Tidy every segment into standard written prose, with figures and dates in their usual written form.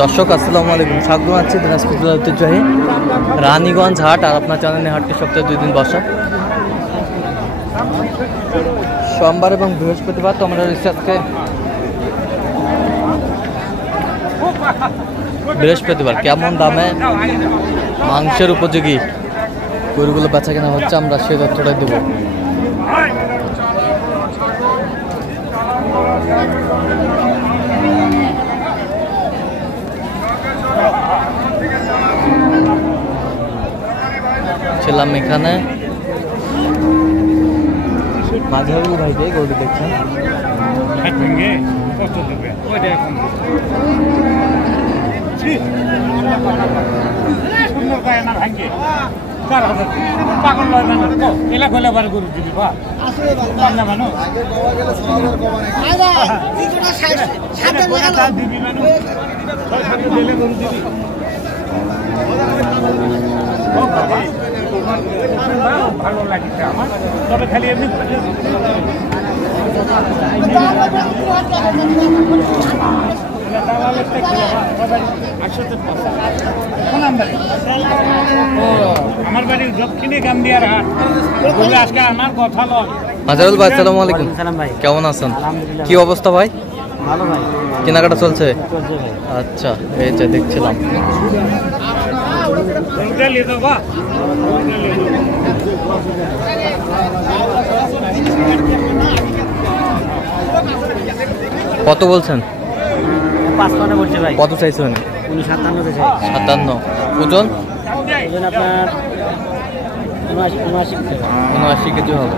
দর্শক আসসালামু আলাইকুম, স্বাগত জানাচ্ছি দিনাজপুর জেলার ঐতিহ্যবাহী রানীগঞ্জ হাট। আর আপনার জানেন হাটটি সপ্তাহে 2 দিন বসা, সোমবার এবং বৃহস্পতিবার। তো আমরা আজকে বৃহস্পতিবার কেমন দামে মাংসের উপযোগী গরুগুলো বেচা কেনা হচ্ছে আমরা সেই তথ্যটা দেব। ছিলাম এখানে মাঝারি ভাইকে গরু দেখছেন। ভালো লাগছে আমার, তবে খালি এমনি আমার বাড়ির দক্ষিণে গান্ধিয়ার হাট। আজকে আমার কথা নয়। মাজারুল ভাই আসসালামু আলাইকুম, কেমন আছেন? কি অবস্থা ভাই? ভালো ভাই, কেনাকাটা চলছে? আচ্ছা, এই যে দেখছিলাম কত বলছেন? 55 বলছে ভাই। কত চাইছেন? 57 চাই। 57। ওজন? ওজন আপনার 79 কেজি হবে।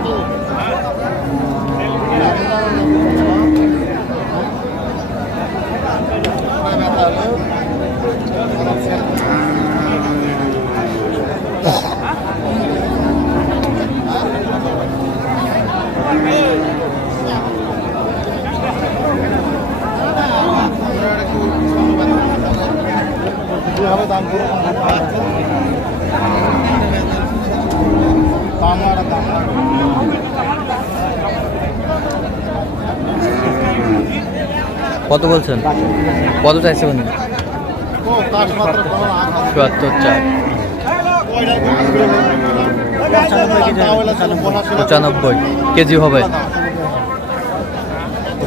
কত বলছেন? কত চাইছে উনি? 74 চাই। 95 কেজি হবে।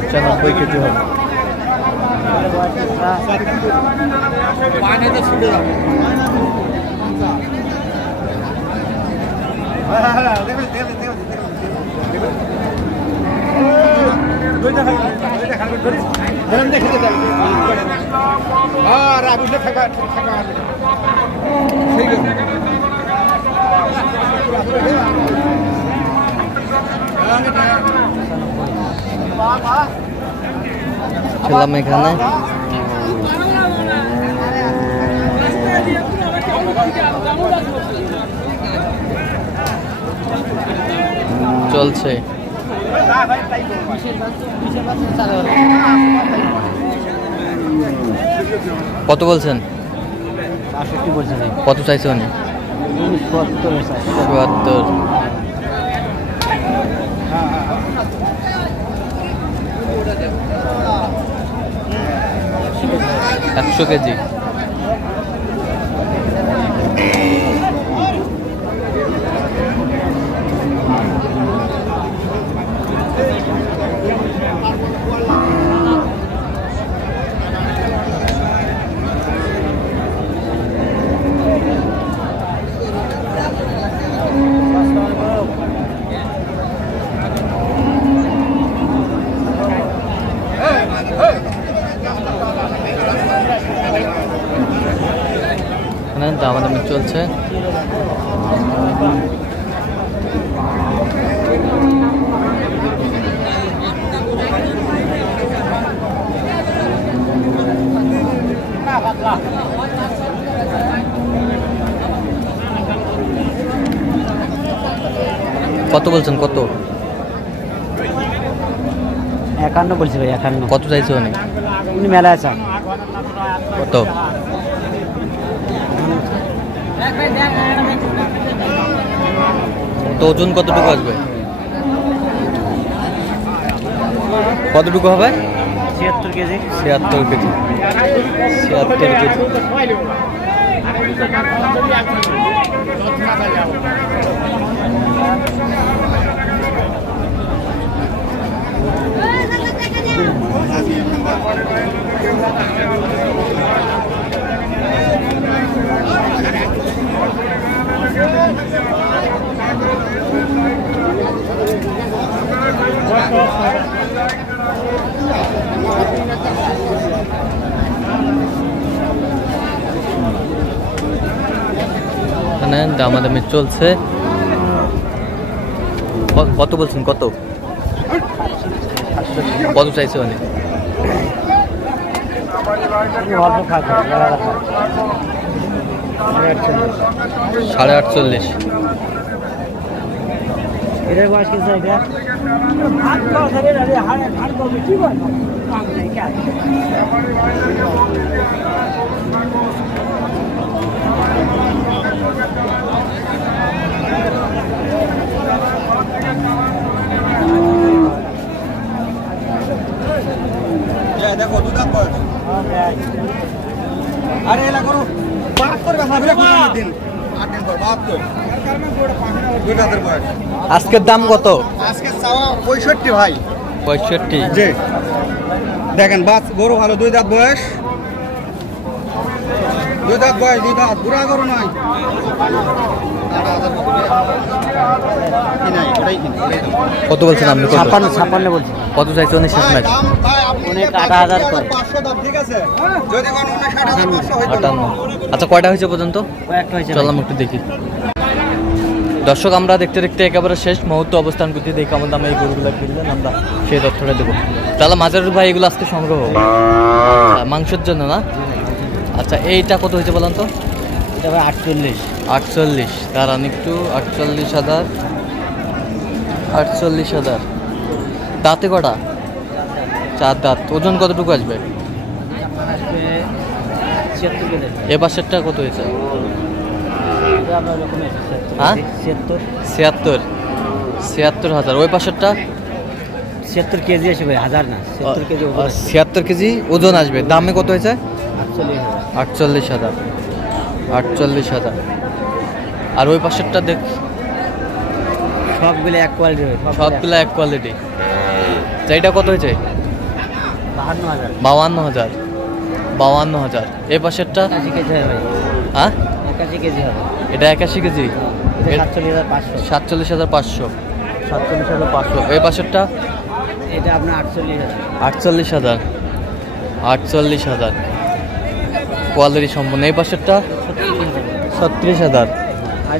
95 কেজি হবে। ছিলাম এখানে চলছে। কত বলছেন? 65 বলছে ভাই। কত চাইছে উনি? 74। 100 কেজি। দামাদামি চলছে। কত বলছেন? কত? 51 বলছে ভাই। 51। কত চাইছে উনি? উনি মেলায় চান। কত? তো ওজন কতটুকু আসবে? কতটুকু হবে? 76 কেজি। 76 কেজি। 76 কেজি। এখানে দামাদামি চলছে। কত বলছেন? কত কত চাইছে মানে? অল্প খাওয়া 48.5। এটার বয়স কিছু এটা দেখো দুধ আরে এলা করো 72 বেচা দিন 8 দিন পর 72 দুধ হাতের বয়স। আজকের দাম কত? আজকে চাওয়া 65 ভাই। 65। জি দেখেন বাস গরু ভালো, 2 দাঁত বয়স, 2 দাঁত বয়স, 2 দাঁত বুড়া গরু নয়। কত বলছেন আপনি? 56 বলছি। কত চাইছে উনি শেষ ম্যাচ? অনেক 8000 করে। 500 দাম ঠিক আছে, যদি কোন 59500 হইতো। 58। আচ্ছা কয়টা হয়েছে পর্যন্ত? কয়েকটা হয়েছে। চললাম একটু দেখি। দর্শক আমরা দেখতে দেখতে একেবারে শেষ মুহূর্ত অবস্থান করতে দেখি কেমন দামে এই গরুগুলো কিনলেন, আমরা সেই তথ্যটা দেবো। তাহলে মাজারুর ভাই এগুলো আজকে সংগ্রহ মাংসের জন্য না? আচ্ছা এইটা কত হয়েছে বলেন তো? এটা ভাই 48। 48। দাঁড়ান একটু। 48,000। 48,000। দাঁতে কটা? 4 দাঁত। ওজন কতটুকু আসবে? 76 কেজি। এ পাশেরটা কত হয়েছে? এটা আপনার এরকম হ্যাঁ? 76। 76,000। ওই পাশেরটা 76 কেজি আসবে ভাই, 1000 না, 76 কেজি ওজন আসবে। 76 কেজি ওজন আসবে। দামে কত হয়েছে? 48,000। 48,000। 48,000। আর ওই পাশেরটা দেখ, সবগুলো এক কোয়ালিটি হবে, সবগুলো এক কোয়ালিটি। এইটা কত হয়েছে? 52,000। 52,000। 52,000। এই পাশেরটা 81 কেজি হবে ভাই। হ্যাঁ 81 কেজি হবে। এটা 81 কেজি। এটা 47,500। 47,500। 47,500। এই পাশেরটা এটা আপনার 48,000। 48,000। 48,000 কোয়ালিটি সম্পূর্ণ। এই পাশেরটা 36,000। আর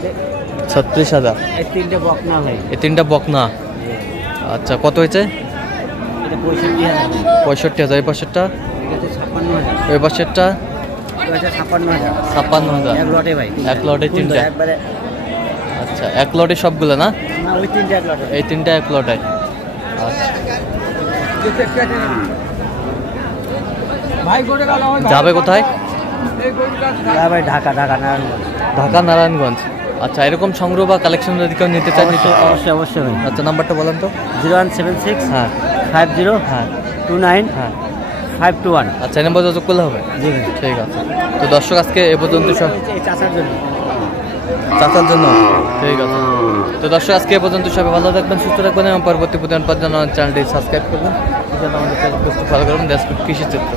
36,000। এই তিনটে বকনা ভাই। এই তিনটা বকনা। আচ্ছা কত হয়েছে? এটা 65,000। 65,000। এই পাশেরটা? এটা 56,000। ওই পাশেরটা এটা 56,000। 56,000। এক লটে ভাই। এক লটে ফুল তিনটা। একবারে আচ্ছা এক লটে সবগুলো না? না, ওই তিনটে এক লটে। এই তিনটা এক লটে। আচ্ছা যাবে কোথায়? হ্যাঁ ভাই, ঢাকা নারায়ণগঞ্জ। ঢাকা নারায়ণগঞ্জ। আচ্ছা এরকম সংগ্রহ বা কালেকশন যদি কেউ নিতে চান নিতে। অবশ্যই ভাই। আচ্ছা নাম্বারটা বলেন তো। 0176 হ্যাঁ 50 হ্যাঁ 29 হ্যাঁ। 521। আচ্ছা এই নাম্বার যোগাযোগ করলে হবে? জি ভাই। ঠিক আছে। তো দর্শক আজকে এ পর্যন্ত সব এই চাচার জন্য। চাচার জন্য। ঠিক আছে। তো দর্শক আজকে এ পর্যন্ত সবাই ভালো থাকবেন, সুস্থ থাকবেন এবং পরবর্তী প্রতিদিন পাওয়ার জন্য চ্যানেলটি সাবস্ক্রাইব করবেন, আমাদের চ্যানেলটি ফলো করবেন। দেশ কৃষি চিত্র।